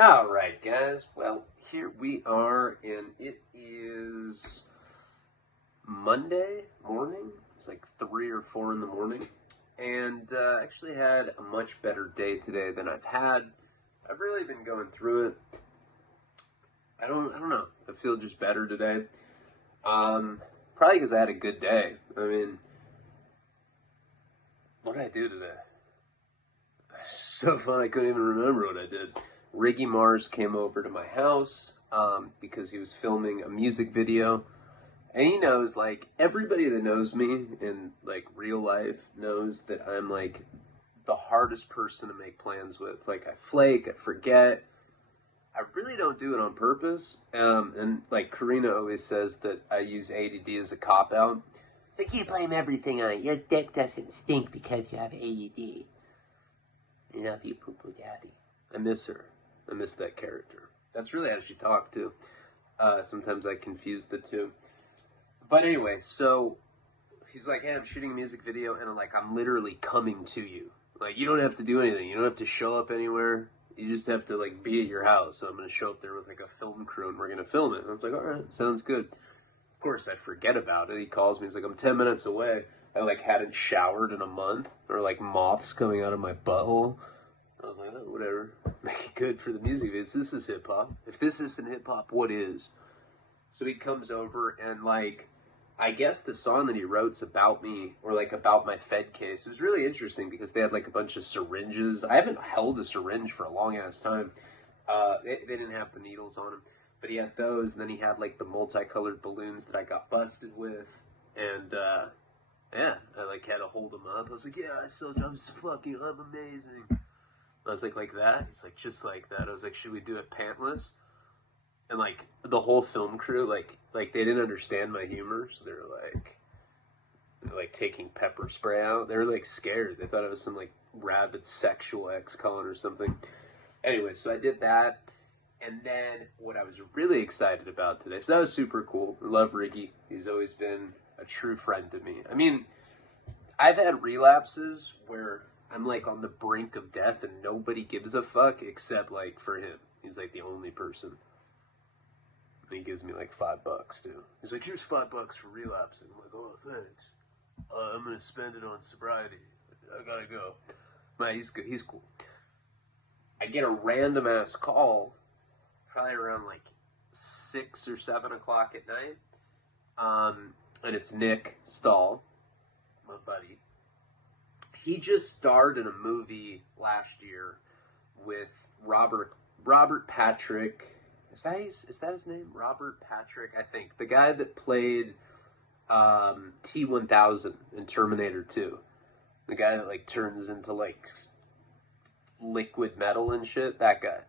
All right, guys. Well, here we are, and it is Monday morning. It's like 3 or 4 in the morning, and I actually had a much better day today than I've had. I've really been going through it. I don't know. I feel just better today. Probably because I had a good day. I mean, what did I do today? So fun, I couldn't even remember what I did. Riggy Mars came over to my house because he was filming a music video. And he knows, like, everybody that knows me in, like, real life knows that I'm, like, the hardest person to make plans with. Like, I flake, I forget. I really don't do it on purpose. And, like, Karina always says that I use ADD as a cop-out. It's like, you blame everything on it. Your dick doesn't stink because you have ADD. I love you, poo-poo daddy. I miss her. I miss that character. That's really how she talked, too. Sometimes I confuse the two. But anyway, so he's like, hey, I'm shooting a music video, and I'm literally coming to you. Like, you don't have to do anything. You don't have to show up anywhere. You just have to, like, be at your house. So I'm going to show up there with, like, a film crew, and we're going to film it. And I was like, all right, sounds good. Of course, I forget about it. He calls me. He's like, I'm 10 minutes away. I, like, hadn't showered in a month. There were, like, moths coming out of my butthole. I was like, oh, whatever. Make it good for the music videos. This is hip-hop. If this isn't hip-hop, what is? So he comes over, and, like, I guess the song that he wrote's about me, or, like, about my Fed case. It was really interesting because they had, like, a bunch of syringes. I haven't held a syringe for a long-ass time. They didn't have the needles on them. But he had those, and then he had, like, the multicolored balloons that I got busted with. And, yeah, I, like, had to hold them up. I was like, yeah, I'm amazing. I was like that? He's like, just like that. I was like, should we do it pantless? And, like, the whole film crew, like they didn't understand my humor, so they were like taking pepper spray out. They were, like, scared. They thought it was some, like, rabid sexual ex-con or something. Anyway, so I did that. And then what I was really excited about today, so that was super cool. I love Riggy. He's always been a true friend to me. I mean, I've had relapses where I'm, like, on the brink of death and nobody gives a fuck except, like, for him. He's, like, the only person. And he gives me, like, $5, too. He's like, here's $5 for relapsing. I'm like, oh, thanks. I'm going to spend it on sobriety. I gotta go. Man, he's good. He's cool. I get a random-ass call, probably around, like, 6 or 7 o'clock at night. And it's Nick Stahl, my buddy. He just starred in a movie last year with Robert Patrick. Is that his name? Robert Patrick, I think. The guy that played T-1000 in Terminator 2. The guy that, like, turns into, like, liquid metal and shit. That guy.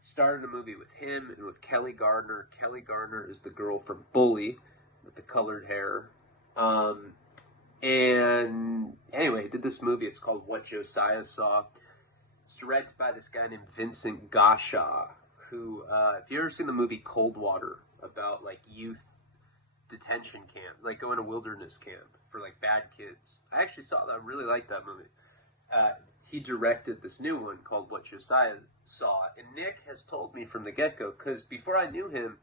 Started a movie with him and with Kelly Gardner. Kelly Gardner is the girl from Bully with the colored hair. And anyway, he did this movie. It's called What Josiah Saw. It's directed by this guy named Vincent Gasha, who, if you ever seen the movie Cold Water, about, like, youth detention camp, like, going to wilderness camp for, like, bad kids. I actually saw that. I really liked that movie. He directed this new one called What Josiah Saw. And Nick has told me from the get-go, because before I knew him,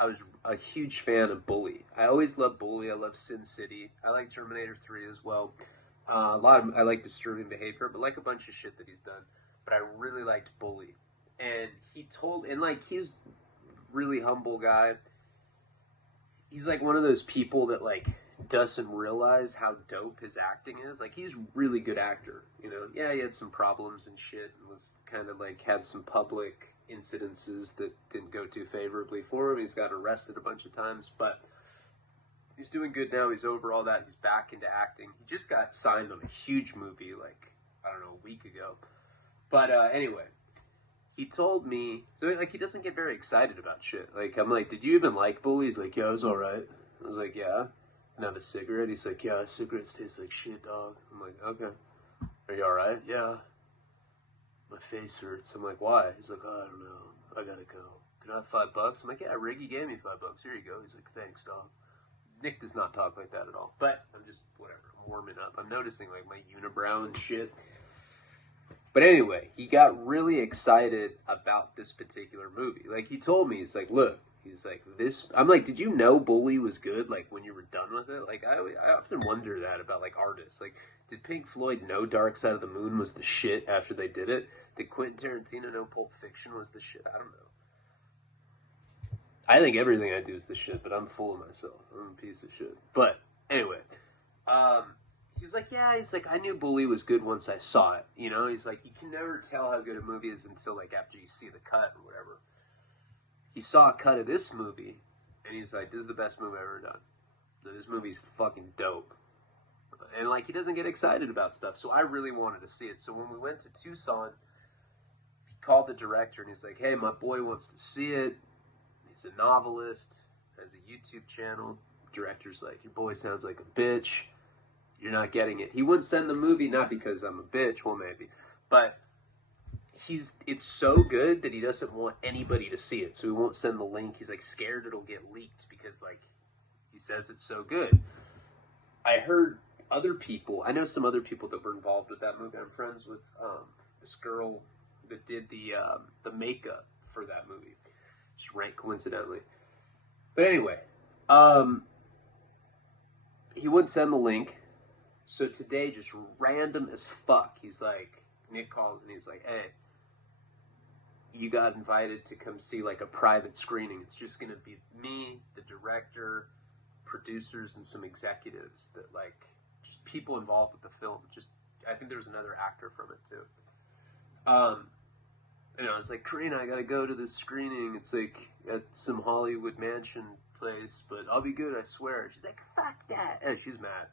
I was a huge fan of Bully. I always loved Bully. I love Sin City. I like Terminator 3 as well. I like Disturbing Behavior, but like a bunch of shit that he's done. But I really liked Bully. And he's really humble guy. He's like one of those people that, like, doesn't realize how dope his acting is. Like, he's a really good actor, you know? Yeah, he had some problems and shit, and was kind of, like, had some public incidences that didn't go too favorably for him. He's got arrested a bunch of times, but he's doing good now. He's over all that. He's back into acting. He just got signed on a huge movie, like, I don't know, a week ago. But anyway, he told me, so, like, he doesn't get very excited about shit. Like, I'm like, did you even like Bully? He's like, yeah, it was all right. I was like, yeah. And have a cigarette? He's like, yeah, cigarettes taste like shit, dog. I'm like, okay. Are you all right? Yeah. My face hurts. I'm like, why? He's like, oh, I don't know. I gotta go. Can I have $5? I'm like, yeah, Riggy gave me $5. Here you go. He's like, thanks, dog. Nick does not talk like that at all. But I'm just, whatever. I'm warming up. I'm noticing, like, my unibrow and shit. But anyway, he got really excited about this particular movie. Like, he told me, he's like, look, he's like, this, I'm like, did you know Bully was good, like, when you were done with it? Like, I often wonder that about, like, artists. Like, did Pink Floyd know Dark Side of the Moon was the shit after they did it? Did Quentin Tarantino know Pulp Fiction was the shit? I don't know. I think everything I do is the shit, but I'm full of myself. I'm a piece of shit. But, anyway, he's like, yeah, he's like, I knew Bully was good once I saw it. You know, he's like, you can never tell how good a movie is until, like, after you see the cut or whatever. He saw a cut of this movie, and he's like, this is the best movie I've ever done. This movie's fucking dope. And, like, he doesn't get excited about stuff, so I really wanted to see it. So when we went to Tucson, he called the director, and he's like, hey, my boy wants to see it. He's a novelist, has a YouTube channel. Director's like, your boy sounds like a bitch. You're not getting it. He wouldn't send the movie, not because I'm a bitch, well, maybe, but it's so good that he doesn't want anybody to see it, so he won't send the link. He's like scared it'll get leaked because, like, he says it's so good. I heard other people, I know some other people that were involved with that movie. I'm friends with this girl that did the makeup for that movie. Just right coincidentally. But anyway, he wouldn't send the link. So today, just random as fuck, he's like, Nick calls and he's like, hey, you got invited to come see, like, a private screening. It's just going to be me, the director, producers, and some executives that, like, just people involved with the film. Just, I think there was another actor from it too. And I was like, Karina, I gotta go to this screening. It's like at some Hollywood mansion place, but I'll be good, I swear. She's like, fuck that. And she's mad.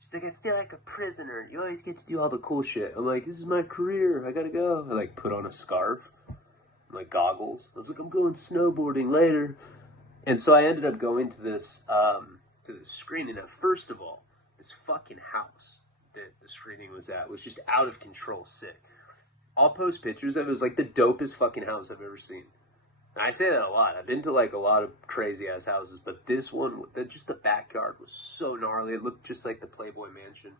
She's like, I feel like a prisoner. You always get to do all the cool shit. I'm like, this is my career. I gotta go. I, like, put on a scarf, like goggles. I was like, I'm going snowboarding later. And so I ended up going to this screening. Now, first of all, this fucking house that the screening was at was just out of control sick. I'll post pictures of it. It was like the dopest fucking house I've ever seen. And I say that a lot. I've been to, like, a lot of crazy ass houses, but this one, just the backyard was so gnarly. It looked just like the Playboy Mansion.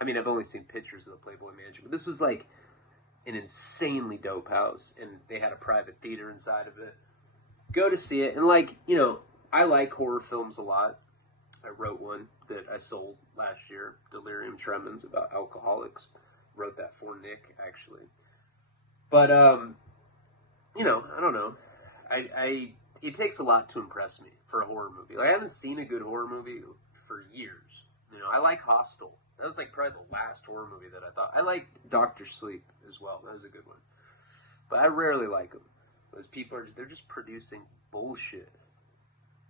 I mean, I've only seen pictures of the Playboy Mansion, but this was like an insanely dope house, and they had a private theater inside of it. Go to see it, and, like, you know, I like horror films a lot. I wrote one that I sold last year, Delirium Tremens, about alcoholics. Wrote that for Nick, actually. But, you know, I don't know. It takes a lot to impress me for a horror movie. Like, I haven't seen a good horror movie for years. You know, I like Hostel. That was, like, probably the last horror movie that I thought. I like Dr. Sleep as well. That was a good one. But I rarely like them. Because people they're just producing bullshit.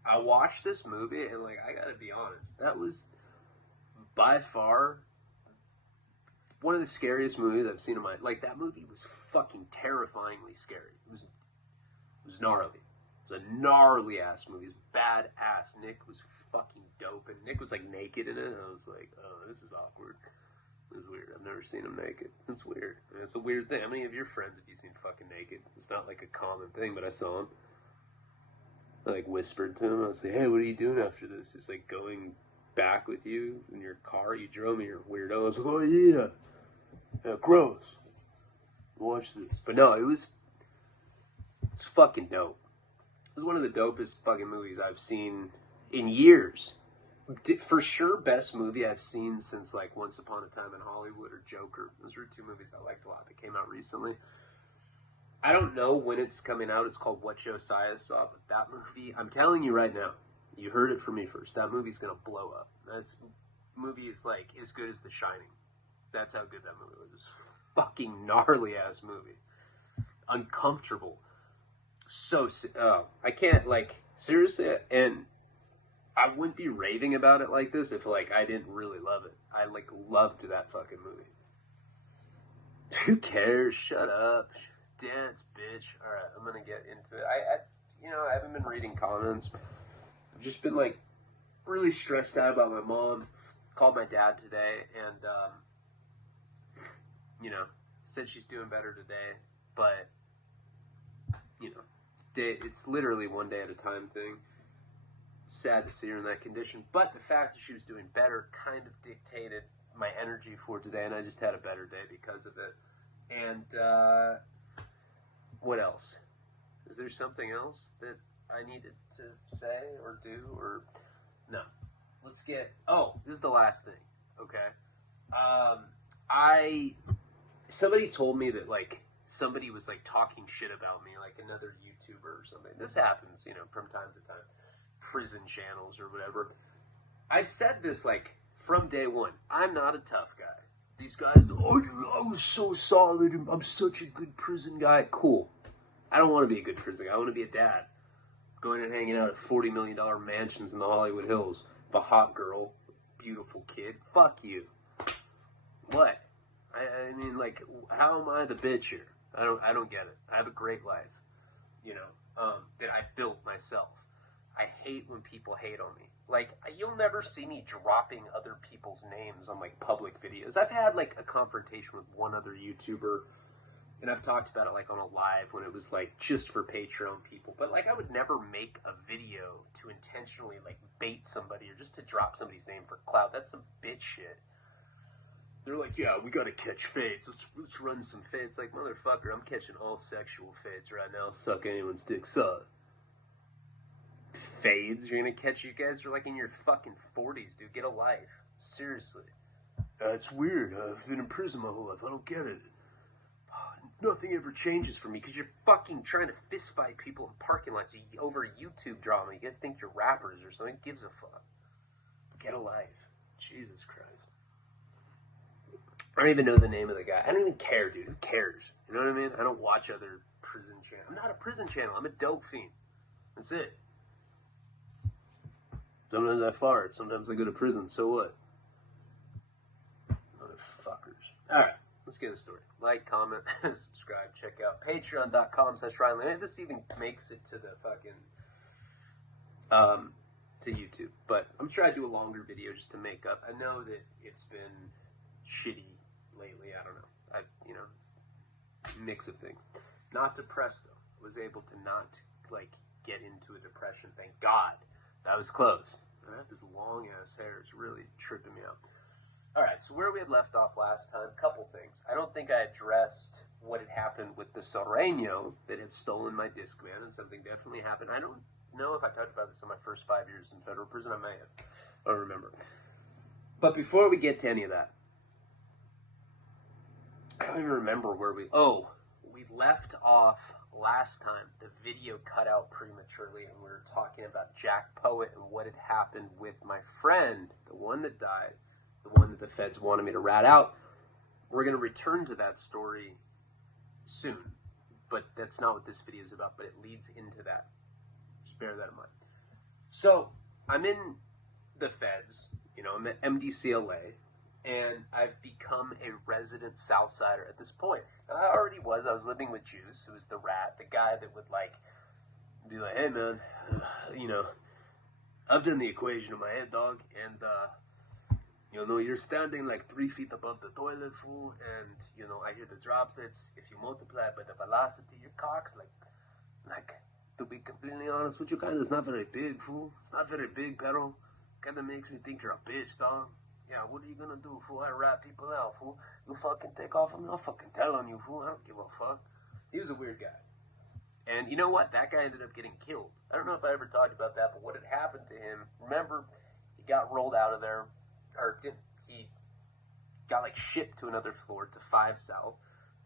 I watched this movie, and, like, I gotta be honest, that was by far one of the scariest movies I've seen in my... Like, that movie was fucking terrifyingly scary. It was gnarly. It was a gnarly-ass movie. It was badass. Nick was fucking dope, and Nick was, like, naked in it, and I was like, oh, this is awkward. It was weird. I've never seen him naked. It's weird. I mean, it's a weird thing. How many of your friends have you seen fucking naked? It's not, like, a common thing, but I saw him. I, like, whispered to him. I was like, hey, what are you doing after this? He's like, going back with you in your car. You drove me, you're a weirdo. I was like, oh, yeah. Yeah, gross. Watch this. But no, it's fucking dope. It was one of the dopest fucking movies I've seen in years. For sure, best movie I've seen since, like, Once Upon a Time in Hollywood or Joker. Those were two movies I liked a lot that came out recently. I don't know when it's coming out. It's called What Josiah Saw, but that movie, I'm telling you right now, you heard it from me first. That movie's gonna blow up. That movie is, like, as good as The Shining. That's how good that movie was. It was a fucking gnarly ass movie. Uncomfortable. So, I can't, like, seriously, and I wouldn't be raving about it like this if, like, I didn't really love it. I, like, loved that fucking movie. Who cares? Shut up. Dance, bitch. Alright, I'm gonna get into it. I haven't been reading comments. I've just been, like, really stressed out about my mom. Called my dad today, and, said she's doing better today, but, it's literally one day at a time thing. Sad to see her in that condition, but the fact that she was doing better kind of dictated my energy for today, and I just had a better day because of it. And what else? Is there something else that I needed to say or do? Or no? Let's get. Oh, this is the last thing. Okay. Somebody told me that like somebody was like talking shit about me, like another YouTuber or something. This happens, you know, from time to time. Prison channels or whatever. I've said this like from day one. I'm not a tough guy. These guys, oh, I was so solid. I'm such a good prison guy. Cool. I don't want to be a good prison guy. I want to be a dad. Going and hanging out at $40 million mansions in the Hollywood Hills. The hot girl, beautiful kid. Fuck you. What? I mean, like, how am I the bitch here? I don't get it. I have a great life, you know, that I built myself. I hate when people hate on me. Like, you'll never see me dropping other people's names on, like, public videos. I've had, like, a confrontation with one other YouTuber, and I've talked about it, like, on a live when it was, like, just for Patreon people. But, like, I would never make a video to intentionally, like, bait somebody or just to drop somebody's name for clout. That's some bitch shit. They're like, yeah, we gotta catch fades. Let's run some fades. Like, motherfucker, I'm catching all sexual fades right now. Suck anyone's dick. Suck. Fades you're gonna catch? You guys are like in your fucking 40s, dude. Get a life. Seriously. It's weird. I've been in prison my whole life. I don't get it. Nothing ever changes for me because you're fucking trying to fist fight people in parking lots over YouTube drama. You guys think you're rappers or something? Gives a fuck. Get a life. Jesus Christ. I don't even know the name of the guy. I don't even care, dude. Who cares? You know what I mean? I don't watch other prison channels. I'm not a prison channel. I'm a dope fiend. That's it. Sometimes I fart. Sometimes I go to prison. So what? Motherfuckers. Alright. Let's get a story. Like, comment, subscribe, check out patreon.com/Ryan. This even makes it to the fucking, to YouTube. But I'm trying to do a longer video just to make up. I know that it's been shitty lately. I don't know. Mix of things. Not depressed, though. I was able to not, like, get into a depression. Thank God. That was close. I have this long-ass hair. It's really tripping me out. Alright, so where we had left off last time, a couple things. I don't think I addressed what had happened with the Sorreño that had stolen my discman, and something definitely happened. I don't know if I talked about this in my first 5 years in federal prison. I may have. I don't remember. But before we get to any of that, I don't even remember where we left off last time. The video cut out prematurely, and we were talking about Jack Poet and what had happened with my friend, the one that died, the one that the feds wanted me to rat out. We're going to return to that story soon, but that's not what this video is about, but it leads into that. Just bear that in mind. So, I'm in the feds, I'm at MDCLA, and I've become a resident Southsider at this point. Now, I already was. I was living with Juice, who was the rat, the guy that would, be like, hey, man, I've done the equation in my head, dog, and, you're standing 3 feet above the toilet, fool, and, I hear the droplets. If you multiply by the velocity, your cock's to be completely honest with you guys, it's not very big, fool. It's not very big, pero kind of makes me think you're a bitch, dog. Yeah, what are you gonna do, fool? I rat people out, fool. You fucking take off on me, I'll fucking tell on you, fool. I don't give a fuck. He was a weird guy. And you know what? That guy ended up getting killed. I don't know if I ever talked about that, but what had happened to him, remember, he got rolled out of there, he got shipped to another floor, to 5 South.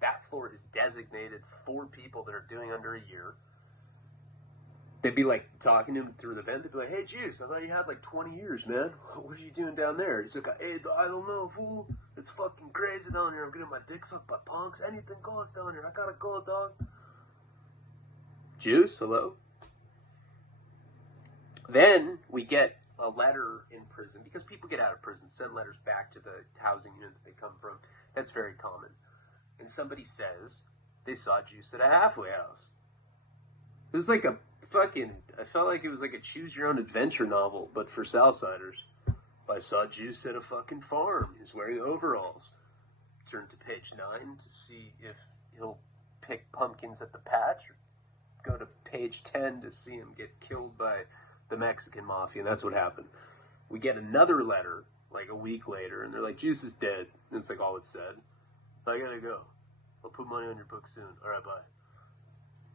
That floor is designated for people that are doing under a year. They'd be talking to him through the vent. They'd be like, hey, Juice, I thought you had 20 years, man. What are you doing down there? He's like, hey, I don't know, fool. It's fucking crazy down here. I'm getting my dick sucked by punks. Anything goes down here. I gotta go, dog. Juice, hello? Then we get a letter in prison, because people get out of prison, send letters back to the housing unit that they come from. That's very common. And somebody says they saw Juice at a halfway house. It was I felt like it was a choose-your-own-adventure novel, but for Southsiders. I saw Juice at a fucking farm. He was wearing overalls. Turn to page 9 to see if he'll pick pumpkins at the patch, or go to page 10 to see him get killed by the Mexican mafia, and that's what happened. We get another letter, a week later, and they're like, Juice is dead. And it's all it said. I gotta go. I'll put money on your book soon. All right, bye.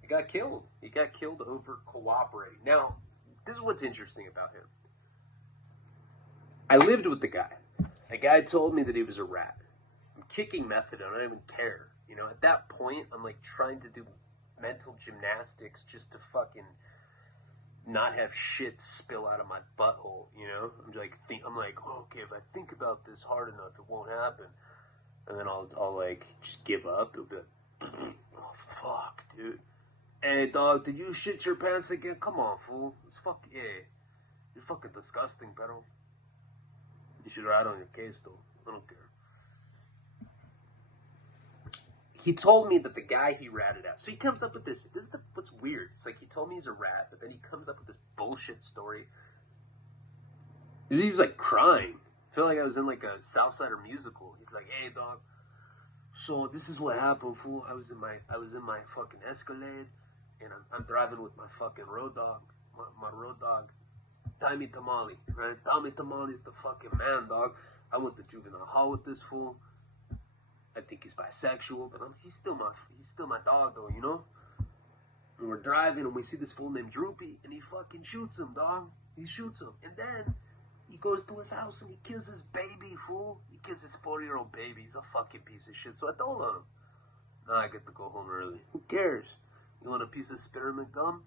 He got killed. He got killed over cooperating. Now, this is what's interesting about him. I lived with the guy. The guy told me that he was a rat. I'm kicking methadone. I don't even care. You know, at that point, I'm like trying to do mental gymnastics just to fucking not have shit spill out of my butthole. You know, I'm like, oh, okay, if I think about this hard enough, it won't happen. And then I'll like just give up. It'll be like, oh fuck, dude. Hey, dog, did you shit your pants again? Come on, fool. It's yeah. You're fucking disgusting, pero. You should ride on your case, though. I don't care. He told me that the guy he ratted out. So he comes up with this. This is what's weird. It's like he told me he's a rat, but then he comes up with this bullshit story. And he was like crying. I feel like I was in like a Southsider musical. He's like, hey, dog. So this is what happened, fool. I was in my fucking Escalade, and I'm driving with my fucking road dog, my road dog, Tommy Tamale, right? Tommy Tamale's the fucking man, dog. I went to juvenile hall with this fool. I think he's bisexual, but he's still my dog, though, you know. And we're driving, and we see this fool named Droopy, and he fucking shoots him, dog. He shoots him, and then he goes to his house and he kills his baby, fool. He kills his 4-year-old baby. He's a fucking piece of shit. So I told him, now I get to go home early. Who cares? You want a piece of spearmint gum?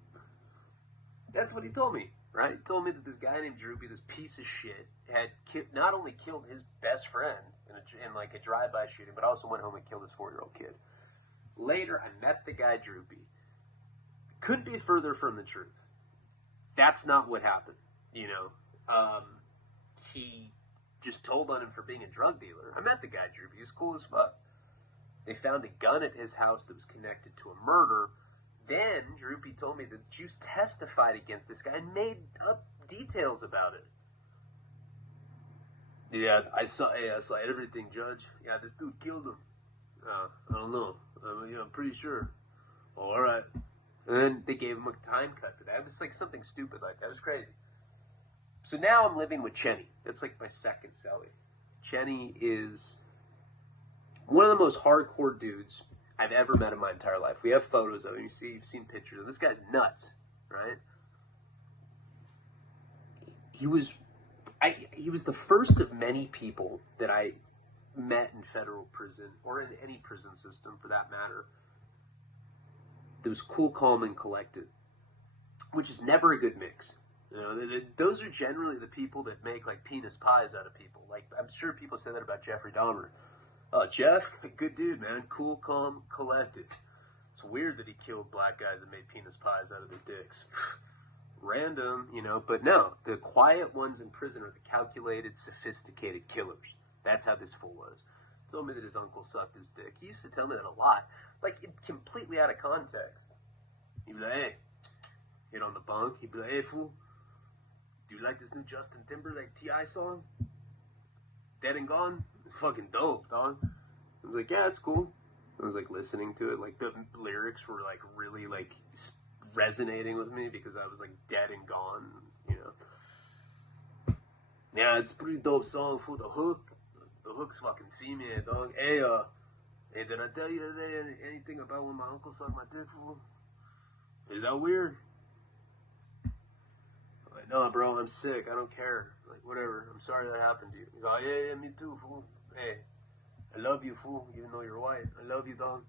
That's what he told me, right? He told me that this guy named Droopy, this piece of shit, had not only killed his best friend in like a drive-by shooting, but also went home and killed his 4-year-old kid. Later, I met the guy Droopy. Couldn't be further from the truth. That's not what happened, you know. He just told on him for being a drug dealer. I met the guy Droopy. He was cool as fuck. They found a gun at his house that was connected to a murder. Then Droopy told me that Juice testified against this guy and made up details about it. Yeah, I saw everything, Judge. Yeah, this dude killed him. I don't know. I'm pretty sure. Oh, all right. And then they gave him a time cut for that. It was like something stupid like that. It was crazy. So now I'm living with Chenny. That's like my second cellie. Chenny is one of the most hardcore dudes I've ever met in my entire life. We have photos of him. You've seen pictures of him. This guy's nuts, right? He was the first of many people that I met in federal prison, or in any prison system for that matter, that was cool, calm, and collected, which is never a good mix. You know, those are generally the people that make like penis pies out of people. Like, I'm sure people say that about Jeffrey Dahmer. Oh, Jeff, good dude, man. Cool, calm, collected. It's weird that he killed black guys and made penis pies out of their dicks. Random, you know, but no, the quiet ones in prison are the calculated, sophisticated killers. That's how this fool was. He told me that his uncle sucked his dick. He used to tell me that a lot, like completely out of context. He'd be like, hey, get on the bunk. He'd be like, hey, fool, do you like this new Justin Timberlake T.I. song? Dead and Gone? It's fucking dope, dog. I was like, yeah, it's cool. I was like listening to it. Like the lyrics were like really like resonating with me because I was like dead and gone, you know. Yeah, it's a pretty dope song, fool. The hook's fucking female, dog. Hey, did I tell you today anything about when my uncle sucked my dick, fool? Is that weird? Like, no, bro, I'm sick. I don't care. Like, whatever. I'm sorry that happened to you. He's like, yeah, me too, fool. Hey, I love you, fool, even though you're white. I love you, dog.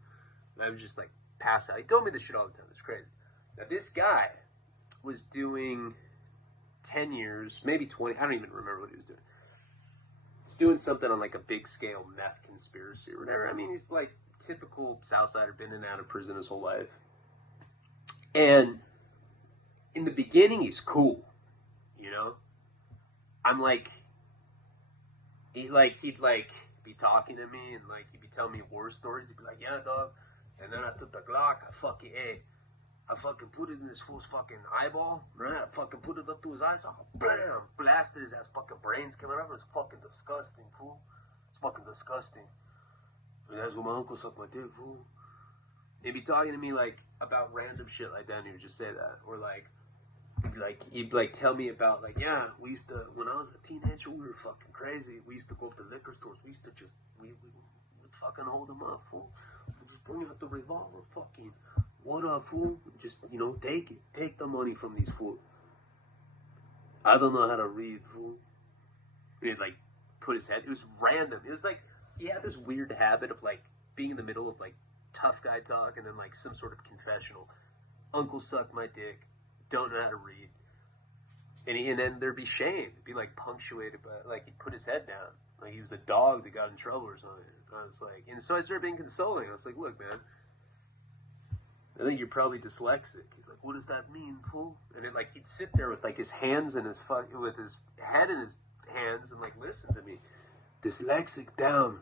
And I was just like, pass out. He told me this shit all the time. It's crazy. Now, this guy was doing 10 years, maybe 20. I don't even remember what he was doing. He's doing something on like a big scale meth conspiracy or whatever. I mean, he's like typical Southsider, been in and out of prison his whole life. And in the beginning, he's cool, you know? I'm like, he'd be talking to me and like he'd be telling me war stories. He'd be like, yeah, dog. And then I took the Glock, I fucking put it in this fool's fucking eyeball, right? I fucking put it up to his eyes, so bam, blasted his ass, fucking brains coming out. It was fucking disgusting, fool. It's fucking disgusting. And that's when my uncle sucked my dick, fool. He'd be talking to me like about random shit like that, and he would just say that, or like he'd tell me about like, yeah, we used to, when I was a teenager, we were fucking crazy. We used to go up to liquor stores. We used to just we'd fucking hold them up, fool. just bring out the revolver, fucking, what up, fool? Just, take it. Take the money from these fools. I don't know how to read, fool. He'd, like, put his head, it was random. It was like, he had this weird habit of, like, being in the middle of, like, tough guy talk and then, like, some sort of confessional. Uncle sucked my dick, don't know how to read. And then there'd be shame. It'd be, like, punctuated by, like, he'd put his head down. Like, he was a dog that got in trouble or something. I was like, and so I started being consoling. I was like, look, man, I think you're probably dyslexic. He's like, what does that mean, fool? And then, like, he'd sit there with, like, his hands in his with his head in his hands and, like, listen to me. Dyslexic, down.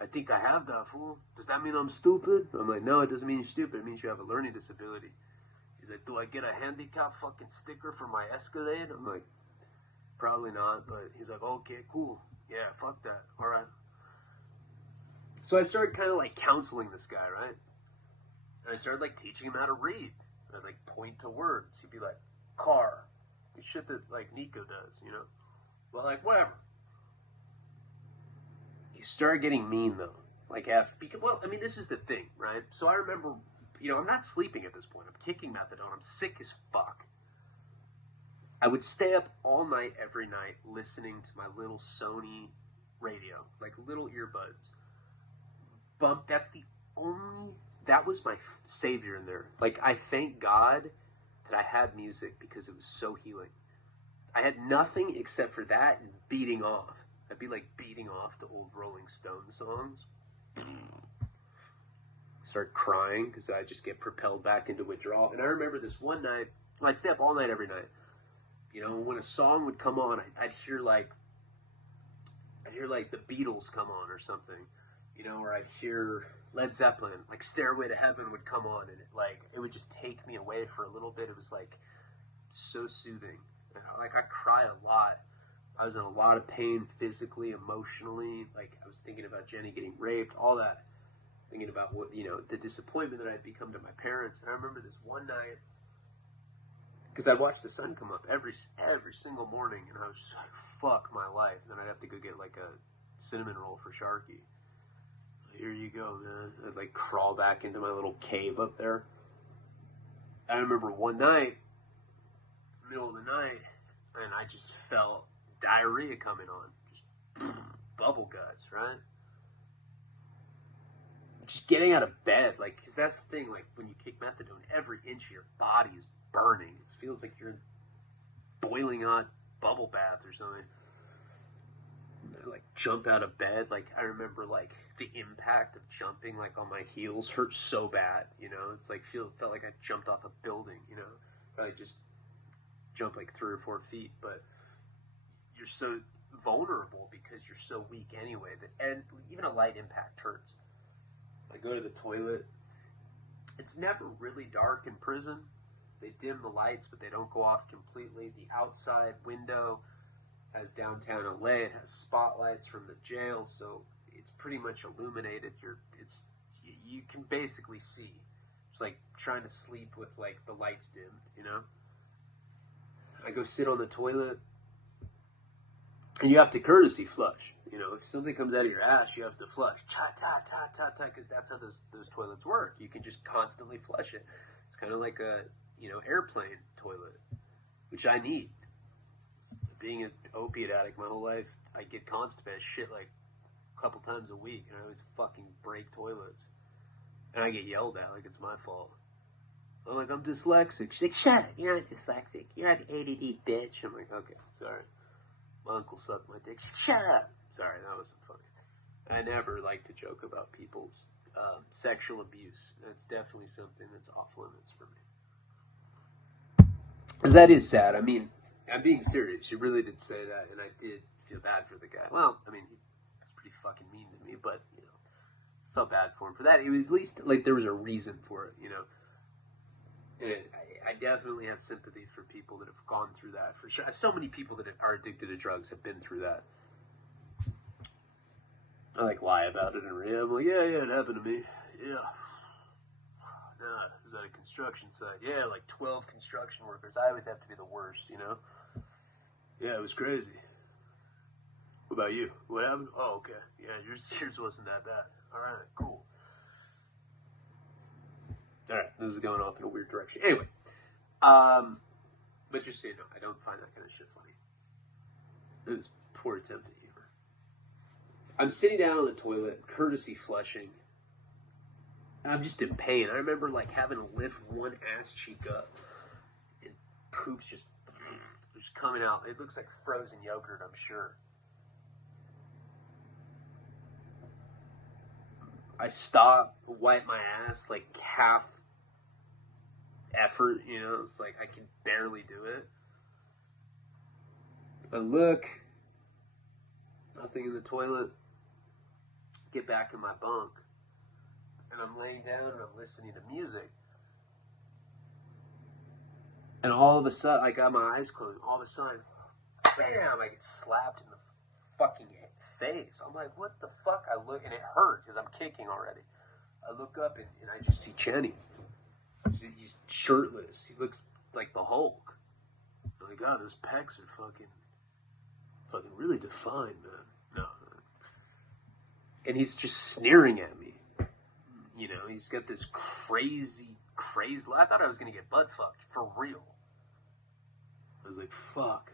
I think I have that, fool. Does that mean I'm stupid? I'm like, no, it doesn't mean you're stupid. It means you have a learning disability. He's like, do I get a handicap fucking sticker for my Escalade? I'm like, probably not. But he's like, okay, cool. Yeah, fuck that. All right. So I started kind of, like, counseling this guy, right? And I started, like, teaching him how to read. And I'd, like, point to words. He'd be like, car. Shit that, like, Nico does, Well, like, whatever. He started getting mean, though. Like, this is the thing, right? So I remember, I'm not sleeping at this point. I'm kicking methadone. I'm sick as fuck. I would stay up all night, every night, listening to my little Sony radio. Like, little earbuds. That was my savior in there. Like, I thank God that I had music because it was so healing. I had nothing except for that and beating off. I'd be, like, beating off the old Rolling Stones songs. Start crying because I just get propelled back into withdrawal. And I remember this one night, I'd stay up all night every night. When a song would come on, I'd hear like the Beatles come on or something. Or I'd hear Led Zeppelin, like Stairway to Heaven would come on, and it would just take me away for a little bit. It was, like, so soothing. And I cry a lot. I was in a lot of pain physically, emotionally. Like, I was thinking about Jenny getting raped, all that. Thinking about what, the disappointment that I'd become to my parents. And I remember this one night, because I'd watch the sun come up every single morning, and I was just like, fuck my life. And then I'd have to go get, like, a cinnamon roll for Sharky. Here you go, man. I'd, like, crawl back into my little cave up there. I remember one night, middle of the night, and I just felt diarrhea coming on. Just bubble guts, right? Just getting out of bed, like, because that's the thing, like, when you kick methadone, every inch of your body is burning. It feels like you're in boiling hot bubble bath or something. And I, like, jump out of bed. Like, I remember, like, the impact of jumping, like, on my heels hurt so bad, It's like, felt like I jumped off a building, I just jumped, like, 3 or 4 feet, but you're so vulnerable because you're so weak anyway, and even a light impact hurts. I go to the toilet. It's never really dark in prison. They dim the lights, but they don't go off completely. The outside window has downtown LA. It has spotlights from the jail, so it's pretty much illuminated. You can basically see. It's like trying to sleep with, like, the lights dimmed, I go sit on the toilet, and you have to courtesy flush. If something comes out of your ass, you have to flush. Ta-ta-ta-ta-ta, because that's how those toilets work. You can just constantly flush it. It's kind of like a, airplane toilet, which I need. Being an opiate addict my whole life, I get constipated shit, like, a couple times a week, and I always fucking break toilets. And I get yelled at like it's my fault. I'm like, I'm dyslexic. She's like, shut up, you're not dyslexic. You're not ADD, bitch. I'm like, okay, sorry. My uncle sucked my dick. Shut up. Sorry, that wasn't funny. I never like to joke about people's sexual abuse. That's definitely something that's off limits for me. Because that is sad. I mean, I'm being serious. You really did say that, and I did feel bad for the guy. Well, I mean, he was pretty fucking mean to me, but, felt bad for him for that. It was at least, like, there was a reason for it, And I definitely have sympathy for people that have gone through that, for sure. So many people that are addicted to drugs have been through that. I, like, lie about it in rehab. I'm like, yeah, it happened to me. Yeah. Nah, it was at a construction site. Yeah, like 12 construction workers. I always have to be the worst, Yeah, it was crazy. What about you? What happened? Oh, okay. Yeah, yours wasn't that bad. All right, cool. All right, this is going off in a weird direction. Anyway, but just so you know, I don't find that kind of shit funny. It was poor attempt at humor. I'm sitting down on the toilet, courtesy flushing. And I'm just in pain. I remember like having to lift one ass cheek up, and poop's just coming out. It looks like frozen yogurt, I'm sure. I stop, wipe my ass, like half effort, you know, it's like I can barely do it. I look, nothing in the toilet, get back in my bunk, and I'm laying down and I'm listening to music. And all of a sudden, I got my eyes closed, all of a sudden, bam, I get slapped in the fucking face. I'm like, what the fuck? I look, and it hurt because I'm kicking already. I look up and I just see Chenny. He's shirtless. He looks like the Hulk. I'm like, God, those pecs are fucking really defined, man. No. And he's just sneering at me. You know, he's got this crazy. I thought I was going to get butt fucked. For real. I was like, fuck.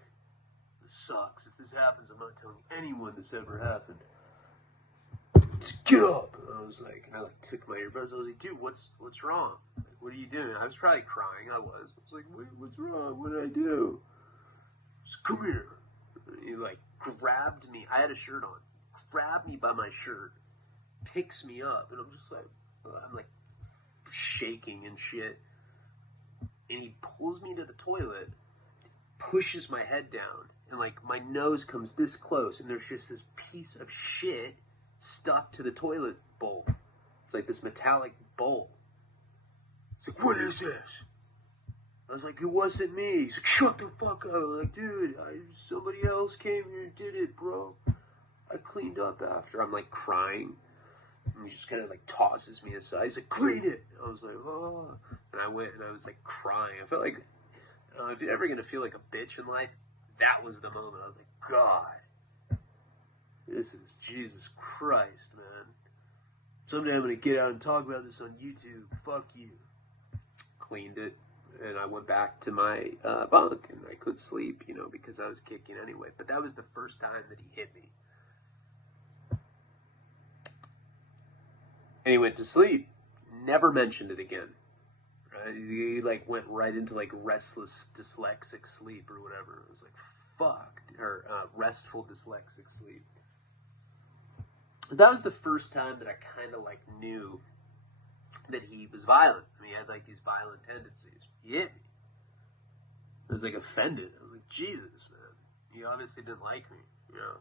This sucks. If this happens, I'm not telling anyone this ever happened. Just get up. And I was like, and I like took my earbuds. I was like, dude, what's wrong? Like, what are you doing? I was probably crying. I was like, what's wrong? What did I do? Just come here. And he like grabbed me. I had a shirt on. Grabbed me by my shirt. Picks me up. And I'm just like, I'm like shaking and shit. And he pulls me to the toilet. Pushes my head down. And like my nose comes this close. And there's just this piece of shit stuck to the toilet bowl. It's like this metallic bowl. It's like, what is this? I was like, it wasn't me. He's like, shut the fuck up. I'm like, dude, somebody else came here and did it, bro. I cleaned up after. I'm like crying. And he just kind of like tosses me aside. He's like, clean it. I was like, oh. And I went and I was like crying. I felt like, if you're ever going to feel like a bitch in life, that was the moment. I was like, God. This is Jesus Christ, man. Someday I'm going to get out and talk about this on YouTube. Fuck you. Cleaned it. And I went back to my bunk. And I couldn't sleep, you know, because I was kicking anyway. But that was the first time that he hit me. And he went to sleep. Never mentioned it again. Right? He like went right into like restless dyslexic sleep or whatever. It was like, fuck. Or restful dyslexic sleep. That was the first time that I kind of like knew that he was violent. I mean, he had like these violent tendencies. He hit me. I was like offended. I was like, Jesus, man. He obviously didn't like me, you know.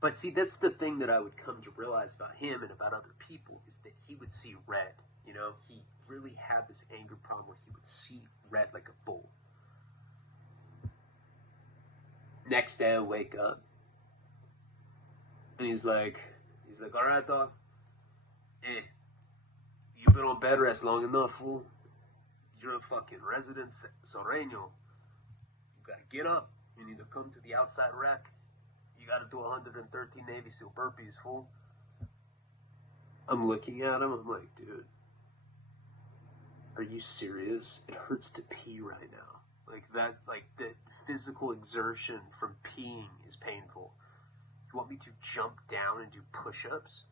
But see, that's the thing that I would come to realize about him and about other people is that he would see red. You know, he really had this anger problem where he would see red like a bull. Next day I wake up and he's like, all right, dog. Hey, you've been on bed rest long enough, fool. You're a fucking resident Soreño. You gotta get up. You need to come to the outside rack. You gotta do 113 Navy SEAL burpees, fool. I'm looking at him. I'm like, dude, are you serious? It hurts to pee right now. Like that, like the physical exertion from peeing is painful. You want me to jump down and do push-ups?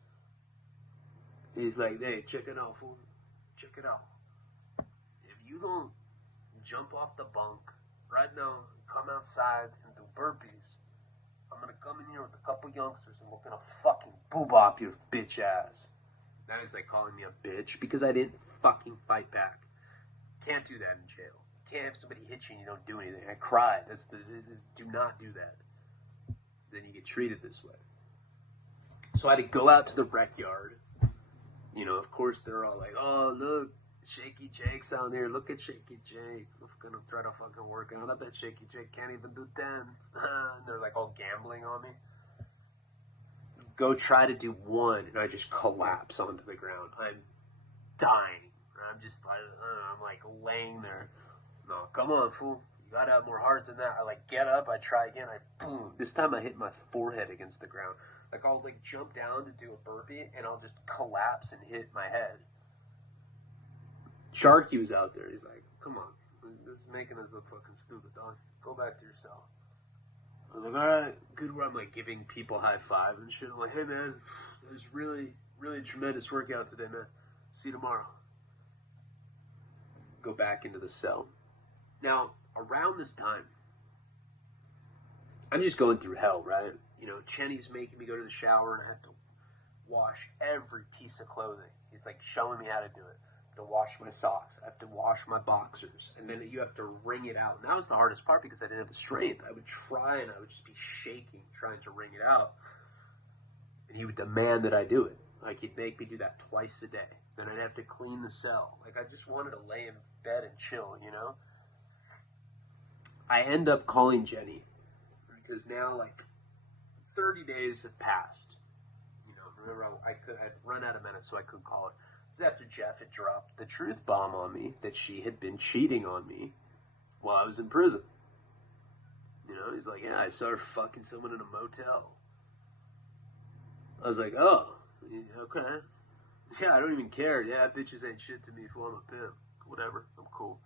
He's like, hey, check it out, fool. Check it out. If you don't jump off the bunk right now, come outside and do burpees, I'm gonna come in here with a couple youngsters and we're gonna fucking boobop your bitch ass. That is like calling me a bitch because I didn't fucking fight back. Can't do that in jail. Can't have somebody hit you and you don't do anything. I cried. Do not do that. Then you get treated this way. So I had to go out to the rec yard. You know, of course, they're all like, oh, look, Shaky Jake's out there. Look at Shaky Jake. We're going to try to fucking work out. I bet Shaky Jake can't even do 10. And they're like all gambling on me. Go try to do one, and I just collapse onto the ground. I'm dying. I'm like laying there. No, come on, fool. You gotta have more heart than that. I like get up, I try again, boom. This time I hit my forehead against the ground. Like I'll like jump down to do a burpee and I'll just collapse and hit my head. Sharky was out there. He's like, come on. This is making us look fucking stupid, dog. Go back to your cell. I was like, all right, good. Where I'm like giving people high five and shit. I'm like, hey man, it was really, really tremendous workout today, man. See you tomorrow. Go back into the cell. Now, around this time, I'm just going through hell, right? You know, Chenny's making me go to the shower and I have to wash every piece of clothing. He's like showing me how to do it. I have to wash my socks. I have to wash my boxers. And then you have to wring it out. And that was the hardest part because I didn't have the strength. I would try and I would just be shaking trying to wring it out. And he would demand that I do it. Like he'd make me do that twice a day. Then I'd have to clean the cell. Like I just wanted to lay in bed and chill, you know? I end up calling Jenny because now like 30 days have passed. You know, remember I'd run out of minutes so I couldn't call it. This is after Jeff had dropped the truth bomb on me that she had been cheating on me while I was in prison. You know, he's like, yeah, I saw her fucking someone in a motel. I was like, oh, okay. Yeah, I don't even care. Yeah, bitches ain't shit to me if I'm a pimp. Whatever, I'm cool.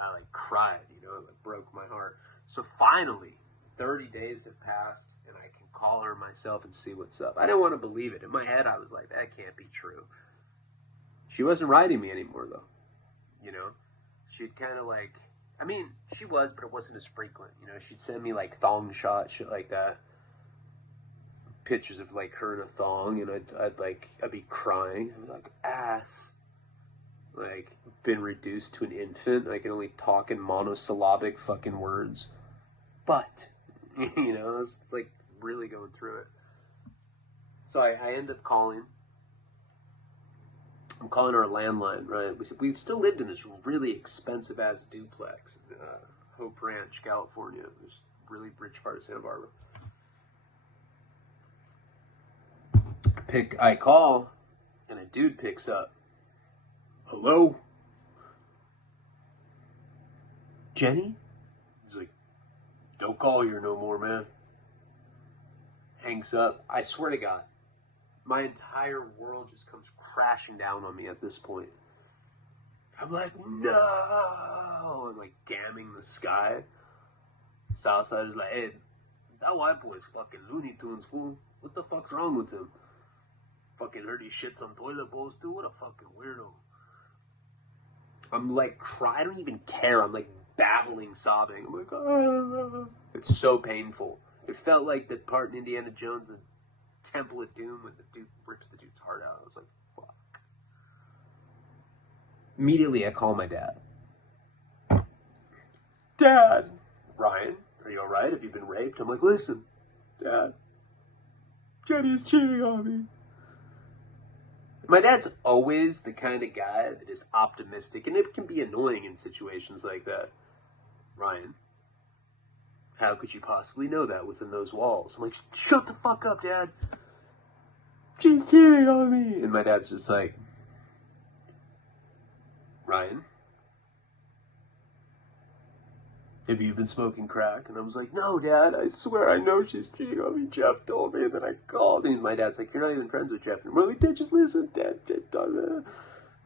I like cried, you know, it like broke my heart. So finally, 30 days have passed and I can call her myself and see what's up. I didn't want to believe it. In my head, I was like, that can't be true. She wasn't writing me anymore though. You know, she'd kind of like, I mean, she was, but it wasn't as frequent. You know, she'd send me like thong shots, shit like that. Pictures of like her in a thong, and I'd be crying. I'd be like, ass. Like, been reduced to an infant. I can only talk in monosyllabic fucking words. But, you know, I was like really going through it. So I end up calling. I'm calling our landline, right? We still lived in this really expensive ass duplex in Hope Ranch, California. It was a really rich part of Santa Barbara. I call, and a dude picks up. Hello? Jenny? He's like, don't call here no more, man. Hangs up. I swear to God, my entire world just comes crashing down on me at this point. I'm like, no! I'm like damning the sky. Southside is like, hey, that white boy's fucking Looney Tunes, fool. What the fuck's wrong with him? Fucking heard he shits on toilet bowls too? What a fucking weirdo. I'm like, I don't even care. I'm like babbling, sobbing. I'm like, ah. It's so painful. It felt like the part in Indiana Jones, the Temple of Doom, when the dude rips the dude's heart out. I was like, fuck. Immediately, I call my dad. Dad! Ryan, are you alright? Have you been raped? I'm like, listen, Dad. Jenny's cheating on me. My dad's always the kind of guy that is optimistic, and it can be annoying in situations like that. Ryan, how could you possibly know that within those walls? I'm like, shut the fuck up, Dad. She's cheating on me. And my dad's just like, Ryan, have you been smoking crack? And I was like, no, Dad, I swear I know she's cheating on me. Jeff told me, and then I called. And my dad's like, you're not even friends with Jeff. And we're like, Dad, just listen, Dad.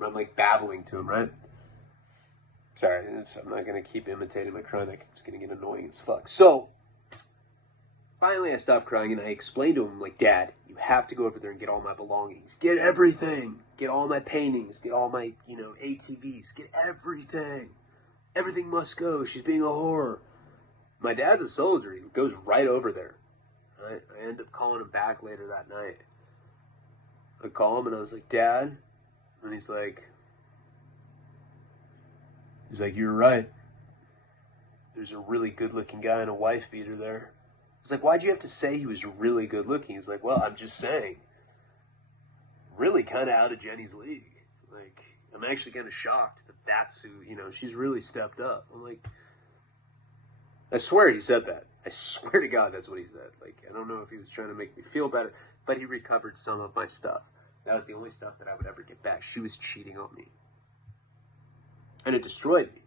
I'm like babbling to him, right? Sorry, I'm not going to keep imitating my crying. It's going to get annoying as fuck. So, finally I stopped crying, and I explained to him, like, Dad, you have to go over there and get all my belongings. Get everything. Get all my paintings. Get all my, ATVs. Get everything. Everything must go. She's being a whore. My dad's a soldier. He goes right over there. I end up calling him back later that night. I call him and I was like, Dad? And he's like, you're right. There's a really good-looking guy and a wife beater there. I was like, why'd you have to say he was really good-looking? He's like, well, I'm just saying. Really kind of out of Jenny's league. Like, I'm actually kind of shocked that that's who, she's really stepped up. I'm like, I swear he said that. I swear to God that's what he said. Like, I don't know if he was trying to make me feel better, but he recovered some of my stuff. That was the only stuff that I would ever get back. She was cheating on me. And it destroyed me.